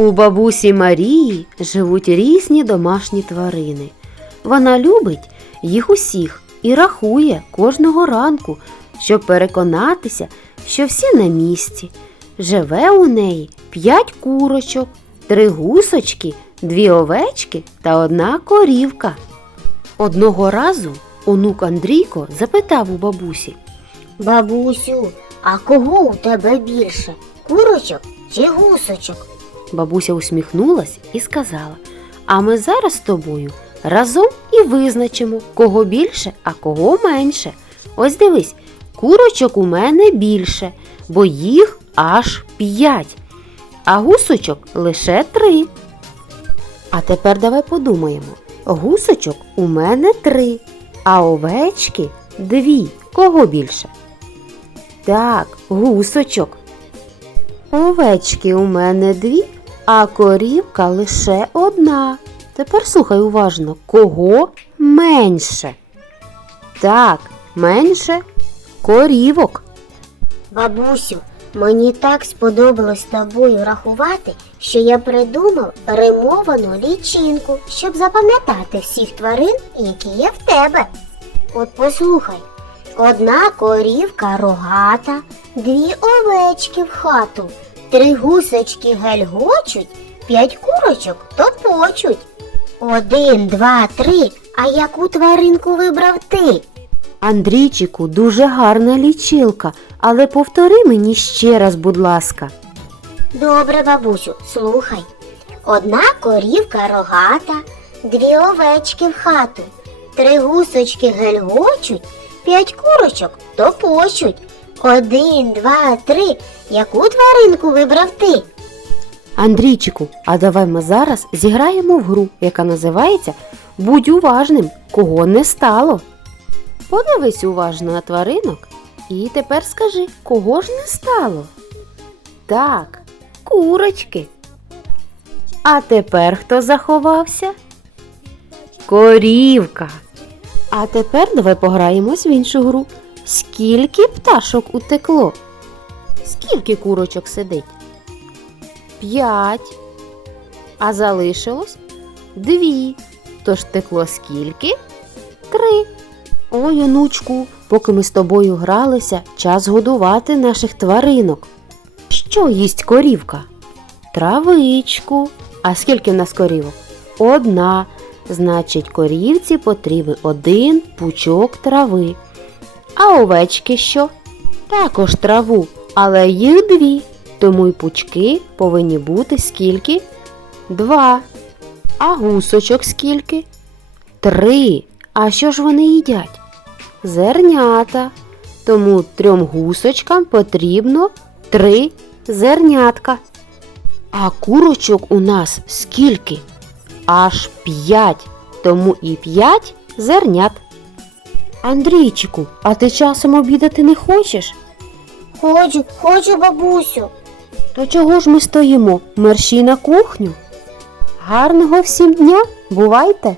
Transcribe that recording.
У бабусі Марії живуть різні домашні тварини. Вона любить їх усіх і рахує кожного ранку, щоб переконатися, що всі на місці. Живе у неї п'ять курочок, три гусочки, дві овечки та одна корівка. Одного разу онук Андрійко запитав у бабусі. Бабусю, а кого у тебе більше? Курочок чи гусочок? Бабуся усміхнулась і сказала: А ми зараз з тобою разом і визначимо, кого більше, а кого менше. Ось дивись, курочок у мене більше, бо їх аж п'ять, а гусочок лише три. А тепер давай подумаємо: гусочок у мене три, а овечки дві. Кого більше? Так, гусочок. Овечки у мене дві, а корівка лише одна. Тепер слухай уважно, кого менше? Так, менше корівок. Бабусю, мені так сподобалось тобою рахувати, що я придумав римовану лічинку, щоб запам'ятати всіх тварин, які є в тебе. От послухай, одна корівка рогата, дві овечки в хату, три гусочки гельгочуть, п'ять курочок топочуть. Один, два, три. А яку тваринку вибрав ти? Андрійчику, дуже гарна лічилка, але повтори мені ще раз, будь ласка. Добре, бабусю, слухай. Одна корівка рогата, дві овечки в хату, три гусочки гельгочуть, п'ять курочок топочуть. Один, два, три. Яку тваринку вибрав ти? Андрійчику, а давай ми зараз зіграємо в гру, яка називається Будь уважним, кого не стало. Подивись уважно на тваринок і тепер скажи, кого ж не стало? Так, курочки. А тепер хто заховався? Корівка. А тепер давай пограємось в іншу гру. Скільки пташок утекло? Скільки курочок сидить? П'ять. А залишилось дві. Тож текло скільки? Три. Ой, онучку, поки ми з тобою гралися, час годувати наших тваринок. Що їсть корівка? Травичку. А скільки в нас корівок? Одна. Значить, корівці потрібен один пучок трави. А овечки що? Також траву, але їх дві. Тому й пучки повинні бути скільки? Два. А гусочок скільки? Три. А що ж вони їдять? Зернята. Тому трьом гусочкам потрібно три зернятка. А курочок у нас скільки? Аж п'ять. Тому і п'ять зернят. Андрійчику, а ти часом обідати не хочеш? Хочу, хочу, бабусю. То чого ж ми стоїмо? Мерші на кухню? Гарного всім дня, бувайте!